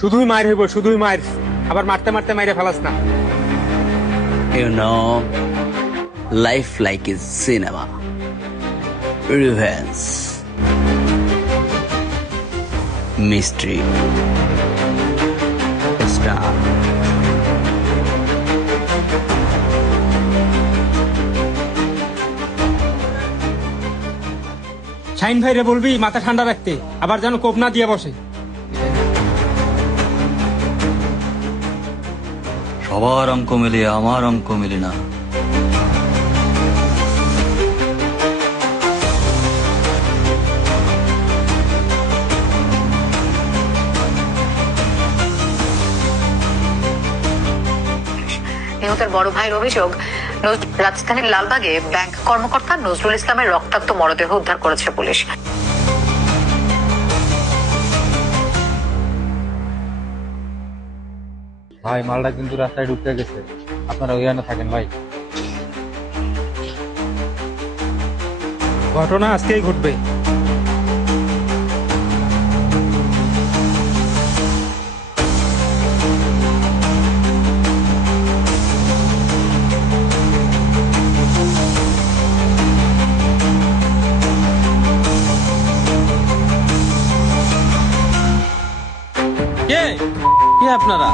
শুধুই মায়ের হইব, শুধুই মায়ের। আবার মারতে মারতে মাইরে ফেলাস না। You know, life like is cinema. Revenge. Mystery. Star. Shine ভাইরে বলবি মাথা ঠান্ডা রাখতে, আবার যেন কোপ না দিয়ে বসে। সবার অঙ্ক মিলিয়ে আমার অঙ্ক মিলি না। নিহতের বড় ভাইয়ের অভিযোগ, রাজধানীর লালবাগে ব্যাংক কর্মকর্তা নজরুল ইসলামের রক্তাক্ত মরদেহ উদ্ধার করেছে পুলিশ। ভাই মালটা কিন্তু রাস্তায় ঢুকতে গেছে, আপনারা ওইখানে থাকেন ভাই। ঘটনা আজকেই ঘটবে। কে কে আপনারা?